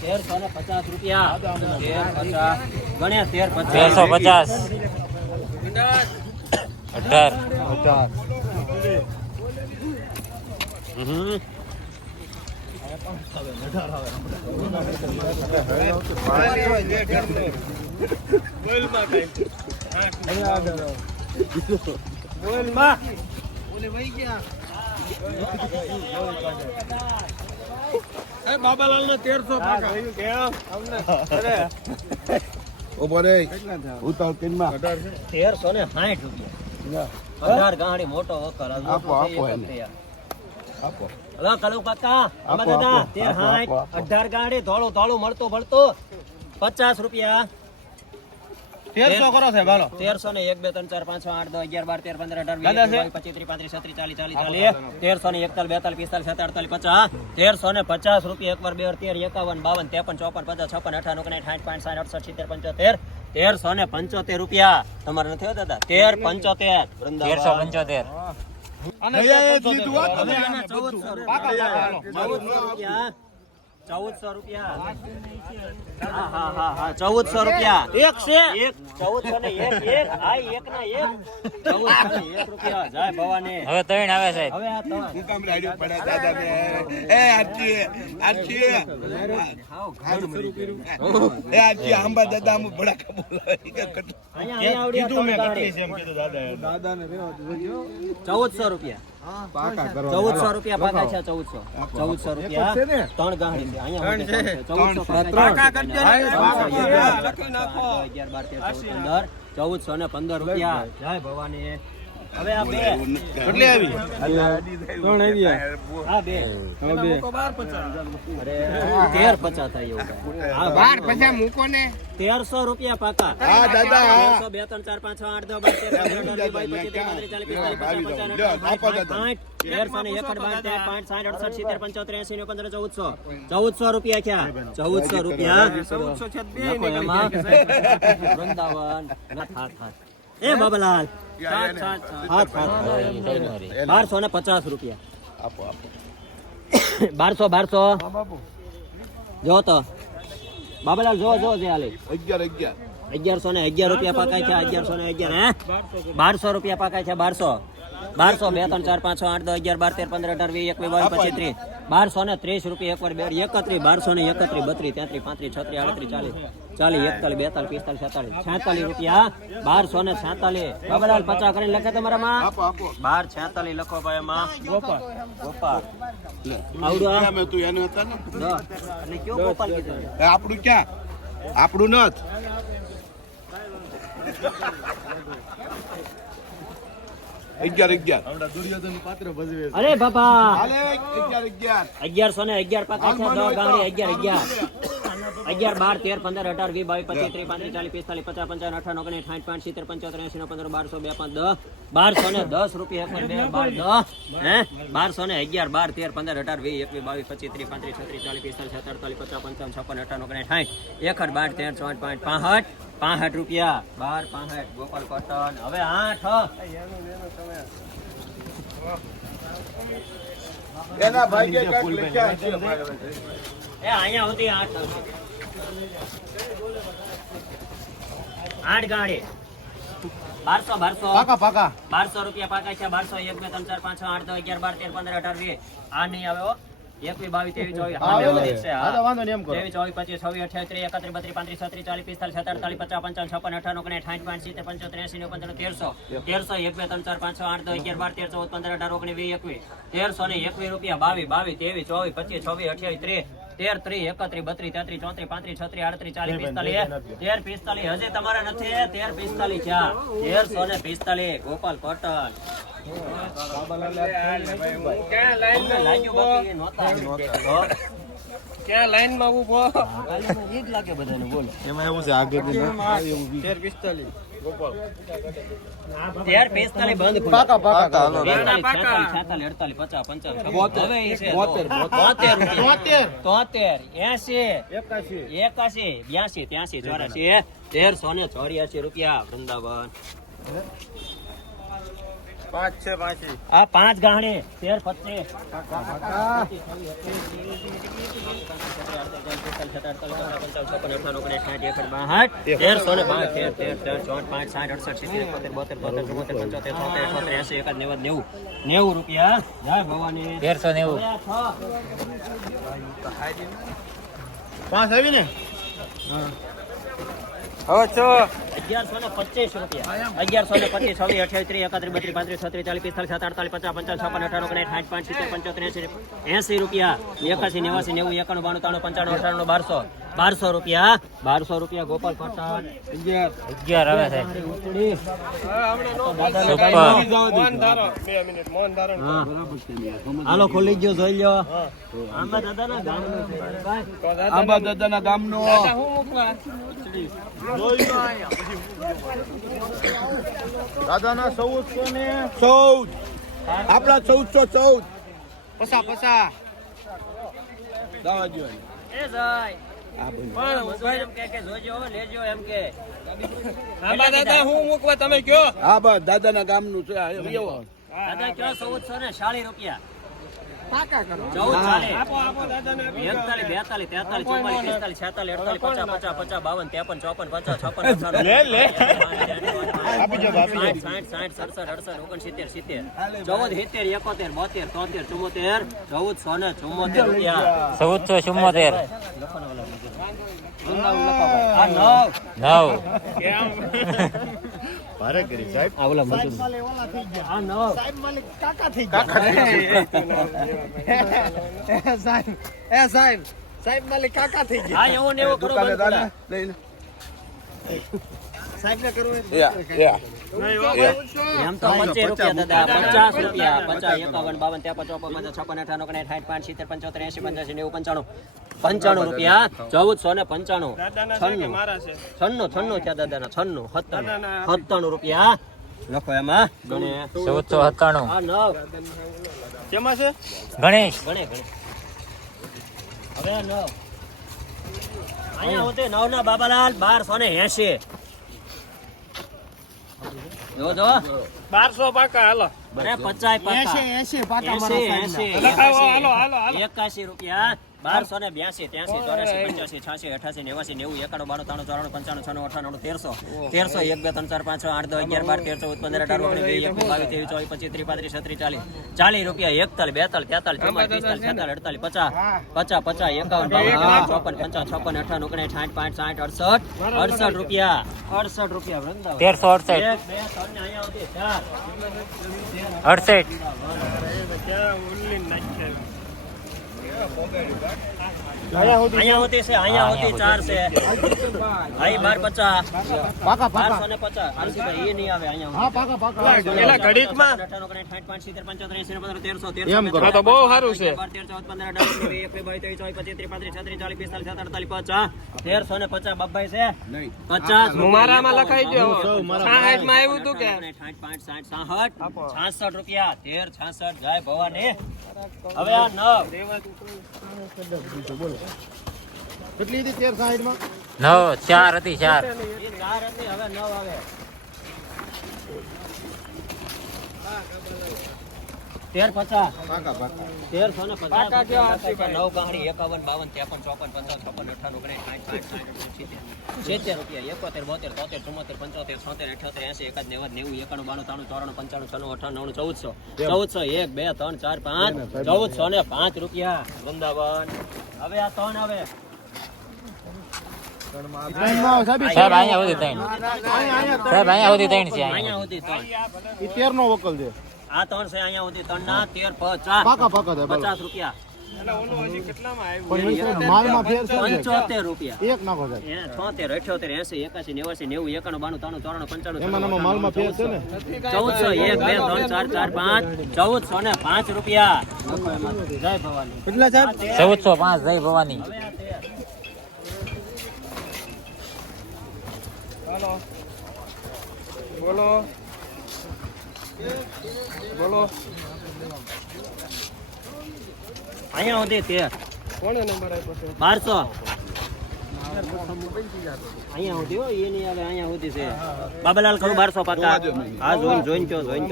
તેરસો ને પચાસ રૂપિયા તેર પચાસ ગણ્યા તેર પચાસ તેરસો અઢાર તેરસો ને સાઠ રૂપિયા. ગાડી મોટો વકર આપો, આપો એક જ એને. થયા. આપો. હલો કલુ કાકા દાદા તેર સાઠ આપો, આપો. અઢાર ગાડી ધોળું ધોળું મળતું મળતું. પચાસ રૂપિયા. તેરસો કરો છે ભાલો. તેરસો ને એક બે ત્રણ ચાર પાંચ આઠ દસ અગિયાર બાર તેર પંદર અઢાર વીસ પચીસ ત્રીસ પાંત્રીસ છત્રીસ ચાલીસ ચાલીસ ચાલીસ તેરસો ને એકતાલીસ બેતાલીસ પિસ્તાલીસ સત્તાવીસ પચાસ તેરસો ને પચાસ રૂપિયા એક વાર બે તેર એકાવન બાવન ત્રેપન ચોપન પચાસ છપ્પન અઠાવન ઓગણીસ સાઠ પાંચ સાઠ અડસઠ સિત્તેર પંચોતેર. તેરસો ને પંચોતેર રૂપિયા. તમારે નથી હોતા દાદા? તેર પંચોતેર. તેરસો પંચોતેર. અને ચૌદસો રૂપિયા. ચૌદસો રૂપિયા. હા હા હા હા ચૌદસો રૂપિયા. એક છે? એક ચૌદસો ને એક એક. હા એક ના એક. ચૌદસો ને એક રૂપિયા. જય ભવાની. હવે ત્રણ આવે સાહેબ. હવે આ ત્રણ. હું કામ રાડ્યું પડે દાદા ને એ આજી આંબા દાદા આમ. ચૌદસો રૂપિયા. ચૌદસો રૂપિયા પાકા છે ચૌદસો. ચૌદસો રૂપિયા. ત્રણ ગાડી છે અહીંયા મોટી ત્રણ છે. ચૌદસો અગિયાર બાર તેર ચૌદ પંદર. ચૌદસો ને પંદર રૂપિયા. જય ભવાની. હવે આ બે કેટલી આવી આ બે અરે તેર પચાસ થાય એવું હા બાર પછી મૂકો ને તેરસો રૂપિયા પાકા હા દાદા હા તેરસો, બે ત્રણ ચાર પાંચ આઠ દસ બાર તેર પંદર અઢાર વીસ બાવીસ પચીસ ત્રીસ પાંત્રીસ ચાલીસ પિસ્તાલીસ પચાસ પંચાવન અઠાવન સાઠ સાઠ તેરસો ને એકડ બાર તેર પાંચ સાઠ અડસઠ સિત્તેર પંચોતેર એસી ને પંદર ચૌદસો ચૌદસો રૂપિયા ક્યાં ચૌદસો રૂપિયા ચૌદસો એમાં. વૃંદાવન હાથ હાથ હાથ એ બાબલાલ બારસો ને પચાસ રૂપિયા. આપો આપો. બારસો બારસો. જો તો. બાબાલાલ જો જો જે હાલે. અગિયાર અગિયાર. અગિયારસો ને અગિયાર રૂપિયા પકાય છે અગિયારસો ને અગિયાર હે? બારસો રૂપિયા પકાય છે બારસો. બારસો બે ત્રણ ચાર પાંચ છ આઠ દસ અગિયાર બાર તેર પંદર અઢાર વીસ એકવીસ બાવીસ પચીસ ત્રીસ. બારસો ને ત્રીસ રૂપિયા એકવાર બે એકત્રીસ બારસો ને એકત્રીસ બત્રીસ તેત્રીસ પાંત્રીસ છત્રીસ આડત્રીસ ચાલીસ. ચાલીસ એકતાલીસ બેતાલીસ પિસ્તાલીસ છેતાલીસ. છેતાલીસ રૂપિયા. બારસો ને છેતાલીસ. બાબલાલ પચાસ કરીને લખે તમારામાં. આપો આપો. બાર છેતાલીસ લખો ભાઈ એમાં ગોપાલ. ગોપાલ. આવડું તું એને હતા ને. એટલે કયો ગોપાલ કીધું આપણું ક્યાં? આપણું નથ. અગિયાર અગિયાર. અરે બાપા. અગિયાર અગિયાર. અગિયારસો ને અગિયાર પાકા છે અગિયાર અગિયાર. અગિયાર બાર તેર પંદર અઢાર વીસ બાવીસ પચીસ ત્રીસ પાંત્રીસ ચાલીસ પિસ્તાલીસ પચાસ પંચાવન અઠાવન ઓગણીસ સાઠ પાંચ સિત્તેર પંચોતેર એસી પંદર બારસો બે પાંચ દસ બારસો ને દસ રૂપિયા એક બે બાર દસ હે બારસો ને અગિયાર બાર તેર પંદર અઢાર વીસ એકવીસ બાવીસ પચીસ ત્રીસ પાંત્રીસ છત્રીસ ચાલીસ પિસ્તાલીસ સત્તર અડતાલીસ પચાસ પંચાવન છપ્પન અઠાવન ઓગણીસ સાઠ એકડ બાર તેર ચોટ પાંચ પાસઠ પાસઠ રૂપિયા બાર પાસઠ ગોપાલ કોટન હવે આઠ। એના ભાગ્ય કાંઈક લખ્યા હશે અમારે. એ અહીંયા સુધી આઠ આવશે. આઠ ગાડી. બારસો બારસો. બારસો રૂપિયા પાકા છે બારસો એક બે ત્રણ ચાર પાંચ છ આઠ દસ અગિયાર બાર તેર પંદર અઢાર વીસ. આ નહીં આવે હો. એકવીસ બાવીસ ત્રેવીસ ચોવીસ. ત્રેવીસ પચીસ છવ્વીસ અઠ્યાવીસ ત્રીસ એકત્રીસ બત્રીસ પાંત્રીસ છત્રીસ ચાલીસ પિસ્તાલીસ સત્તર પચાસ પંચાવન છપ્પન અઠાવન ઓગણીસ સાઠ પાંચ સિત્તેર પંચોતેર એસી નેવું પંદર તેરસો. તેરસો એક બે ત્રણ ચાર પાંચ છ આઠ દસ અગિયાર બાર તેર ચૌદ પંદર અઢાર ઓગણીસ વીસ એકવીસ. તેરસો ને એકવીસ રૂપિયા બાવીસ બાવીસ ત્રેવીસ ચોવીસ પચીસ છવ્વીસ અઠ્યાવીસ ત્રીસ. તેર ત્રી એકત્રી બત્રી તેત્રી ચોત્રી પાંત્રી છત્રી આડત્રી ચાલીસ પિસ્તાલીસ તેર પિસ્તાલીસ હજી તમારે નથી તેર પિસ્તાલીસ ચા આ. તેરસો ને પિસ્તાલીસ ગોપાલ કોટન લાગ્યું બાકી એ નહોતા. તો? ગાડીમાં ઈ જ લાગે બધાને, બોલો. ઈ છે. બોતેર રૂપિયા. તોતેર, એંસી, એકાશી, બ્યાસી, ત્યાસી, ચોરાશી, તેરસો ને ચોર્યાસી રૂપિયા વૃંદાવન. આ પાંચ ગાહણી તેર પચીસ તેરસો ને પાંચ તેર તેર તેર ચોટ પાંચ સાઠ અડસઠ સિત્તેર બોતેર પંચોતેર છોતેર એસી એકાદ નેવું નેવું. નેવું રૂપિયા. જય ભવાની. તેરસો નેવું. પાંચ આવી ને? અગિયારસો ને પચીસ રૂપિયા. અગિયારસો ને પચીસ છવ્વીસ અઠ્યાવીસ ત્રીસ એકત્રીસ બત્રીસ પાંત્રીસ છત્રીસ ચાલીસ પિસ્તાલીસ સાત અડતાલીસ પચાસ પંચાવન છપ્પન અઠાણું ઓગણીસ સાઠ પાંચ સિત્તેર પંચોતેર એસી એસી રૂપિયા. એકાસી નેવાસી નેવું એકાણું બાણું ત્રાણું પંચાણું અઠાણું બારસો. બારસો રૂપિયા. બારસો રૂપિયા ગોપાલ પઠાણ. અગિયાર. આવે સાહેબ ઉતડી. સુપર હા. હાલો ખોલી ગયો જોઈ લ્યો. આંબા દાદા ના ગામ નો આંબા દાદાના ગામનો. દાદાના ચૌદસો ને ચૌદ. આપણા ચૌદસો ચૌદ. પસા પસા. દાવા જો એ જાય. આ ભાઈ પણ મોબાઈલ એમ કે કે જોજો લેજો એમ કે હા. બસ દાદાના ગામનું છે આ એવો. દાદા કયો ચૌદસો ને ચાલીસ રૂપિયા ચૌદ ચાલીસ એકતાલીસ બેતાલીસ તેતાલીસ ચુમ્માલીસ પિસ્તાલીસ છેતાલીસ અડતાલીસ પચાસ પચાસ પચાસ બાવન ત્રેપન ચોપન પચાસ છપ્પન સાઠ સાઠ સાઠ સડસઠ અડસઠ ઓગણસિત્તેર સિત્તેર. ચૌદ સિત્તેર એકોતેર બોતેર તોતેર ચુમ્મોતેર ચૌદસો સાહેબ ચુમ્મોતેર રૂપિયા ચૌદસો ચુમ્મોતેર આ નવ. નવ ભારે કરી સાહેબ આ ઓલા કાકા થઈ ગયા. હા એવું ને એવું કરો દુકાને દાદા. લઈને યા યા. એમ તો પચીસ રૂપિયા દાદા પચાસ રૂપિયા પચાસ એકાવન બાવન ત્રેપન ચોપન પચાસ છપ્પન અઠાણું ઓગણીસ સાઠ પાંચ સિત્તેર પંચોતેર એસી પંચ્યાસી નેવું પંચાણું. પંચાણું રૂપિયા ચૌદસો ને પંચાણું. છન્નું. છન્નું છન્નું થયા દાદાના છન્નું સત્તાણું. સત્તાણું રૂપિયા. લખો એમાં. ગણે ચૌદસો સત્તાણું. નવ ગણેશ. ગણે ગણે હવે નવ અહીંયા હોતે નવ ના બાબાલાલ બારસો ને એસી જો પાકા હાલો. અરે પચાસ પાકા. એસી એસી એકાશી રૂપિયા. બારસો ને બ્યાસી ત્યાસી ચોરાસી પંચ્યાસી છ્યાસી અઠાસી નેવાસી નેવું એકાણું બાણું ત્રાણું ચોરાણું પંચાણું છનું અઠાણું તેરસો. તેરસો એક બે ત્રણ ચાર પાંચ છ આઠ દસ અગિયાર બાર તેરસો પંદર અઢાર ઓગણીસ વીસ એકવીસ બાવીસ ત્રેવીસ ચોવીસ પચીસ ત્રીસ પાંત્રીસ છત્રીસ ચાલીસ. ચાલીસ રૂપિયા એકતાલીસ બેતાલીસ તેતાલીસ ચુમ્માલીસ પિસ્તાલીસ છેતાલીસ અડતાલીસ પચાસ પચાસ પચાસ એકાવન બાવન ચોપન પંચાવન છપ્પન અઠાવન ઓગણીસ સાઠ પાંચ સાઠ અડસઠ અડસઠ રૂપિયા. અડસઠ રૂપિયા વૃંદાવન. તેરસો અડસઠ. એક બે ત્રણ ને અહીંયા અહીંયા હોતી છે અહીંયા હોતી ચાર છે. અહીં બાર પચાસ. બારસો ને પચાસ. એ નહીં આવે અહીંયા એલા ઘડીકમાં? એમ કરો. તો બહુ સારું છે. તેરસો ને પચાસ બાબાઈ છે. પચાસ. મારામાં લખાઈ ગયો. સાઠમાં આવ્યું હતું કે? પાંચ સાઠ સાઠ છાસઠ રૂપિયા. તેર છાસઠ જય ભવાની. હવે આ નવ. કેટલી હતી તેર સાઈડમાં નવ ચાર હતી ચાર. ચાર હતી હવે નવ આવે તેર પચાસ પાકા પાકા. તેરસો ને પચાસ. નવ ગાંહડી એકાવન બાવન ત્રેપન ચોપન પચાસ છપ્પન અઠાણું ઓગણીસ સાઠ સાઠ સાઠ સિત્તેર સિત્તેર રૂપિયા એકોતેર બોતેર તોતેર ચુમ્મોતેર પંચોતેર છોતેર અઠ્યોતેર એસી એકાદ નેવું નેવું એકાણું બાણું ત્રાણું ચોરાણું પંચાણું છન્નું અઠાણું ચૌદસો. ચૌદસો એક બે ત્રણ ચાર પાંચ ચૌદસો ને પાંચ રૂપિયા. વૃંદાવન. હવે આ ત્રણ હવે સાહેબ અહીંયા સુધી ત્રણ. સાહેબ અહીંયા સુધી ત્રણ છે અહીંયા અહીંયા સુધી ત્રણ. તેર નો વકલ છે. આ ત્રણ છે અહીંયા સુધી. ત્રણ ના તેર પચાસ. પાકા પાકા છે પચાસ રૂપિયા. માલમાં પંચોતેર રૂપિયા. એક નાખો છોતેર અઠ્યોતેર એસી એકાસી નેવાસી નેવું એકાણું બાણું ત્રાણું ચોરાણું પંચાણું માલમાં ફેર છે ને? ચૌદસો એક બે ત્રણ ચાર ચાર પાંચ ચૌદસો ને પાંચ રૂપિયા. જય ભવાની કેટલા સાહેબ ચૌદસો પાંચ જય ભવાની હવે આ તેર. બોલો બોલો અહીંયા સુધી તે. કોણે નંબર આપ્યો છે? બારસો. અહીંયા સુધી હો, એ નહીં આવે અહીંયા સુધી છે. બાબાલાલ ખરું બારસો પાકા. હા જોઈન જોઈન કયો જોઈન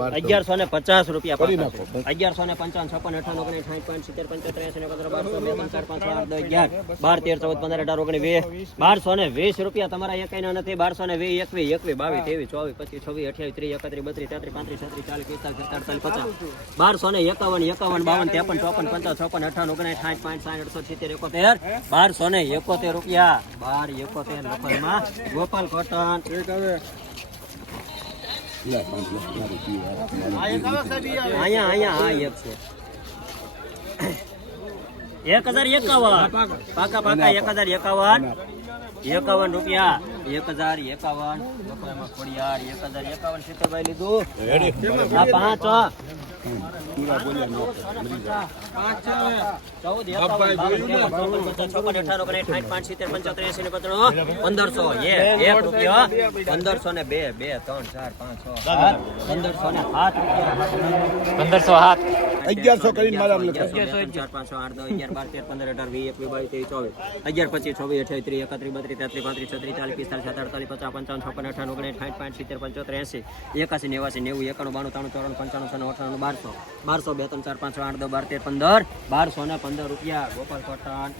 બાર અગિયારસો ને પચાસ રૂપિયા અગિયારસો ને પંચાવન છપ્પન અઠાણું ઓગણીસ સાઠ પાંચ સિત્તેર પંચોતેર એસી ને પંદર બારસો બે ત્રણ ચાર પાંચ આઠ દસ અગિયાર બાર તેર ચૌદ પંદર અઢાર ઓગણીસ વીસ બારસો ને વીસ રૂપિયા તમારા એકાઈ નથી. બારસો ને વીસ એકવીસ એકવીસ બાવીસ ત્રેવીસ ચોવીસ પચીસ છવ્વીસ અઠ્યાવીસ ત્રીસ એકત્રીસ બત્રીસ તેત્રીસ પાંત્રીસ છત્રીસ ચાલીસ પિસ્તાલીસ અડતાલીસ પચાસ. બારસો ને એકાવન એકાવન બાવન ત્રેપન ચોપન પંચાવન છપ્પન અઠાણું ઓગણીસ સાઠ પાંચ સાઠ અડસો સિત્તેર એકોતેર. બારસો ને એકોતેર રૂપિયા. બાર, એકોતેર રૂપિયામાં ગોપાલ કોટન. અહીંયા અહીંયા હા એક છે. એક હજાર એકાવન. પાકા પાકા, એક હજાર એકાવન. એકાવન રૂપિયા. એક હજાર એકાવન. ખોડિયાર એક હજાર એકાવન સિત્તેરભાઈ લીધું. આ પાંચ પંદરસો. એક એક રૂપિયા. પંદરસો ને બે બે ત્રણ ચાર પાંચ છ પંદરસો ને સાત રૂપિયા. પંદરસો હાથ અગિયારસો કરીને મારા ચાર આઠ દસ અગિયાર બાર તેર પંદર અઢાર વીસ એકવીસ બાવીસ ત્રેવીસ ચોવીસ અગિયાર પચીસ છવ્વીસ અઠાવીસ ત્રીસ એકત્રીસ બત્રીસ તેત્રીસ પાંત્રીસ છત્રીસ ચાલીસ પિસ્તાલીસ સત્તર અડતાલીસ પચાસ પંચાવન છપ્પન અઠાવન ઓગણીસ સાઠ પાંચ સિત્તેર પંચોતેર એંસી એકાસી નેવાસી નેવું એકાણું બાણું ત્રાણું ચોરાણું પંચાણું છન્નું અઠાણું બારસો બારસો બે ત્રણ ચાર પાંચ આઠ દસ બાર તેર પંદર બારસો ને પંદર રૂપિયા ગોપાલ કોટન.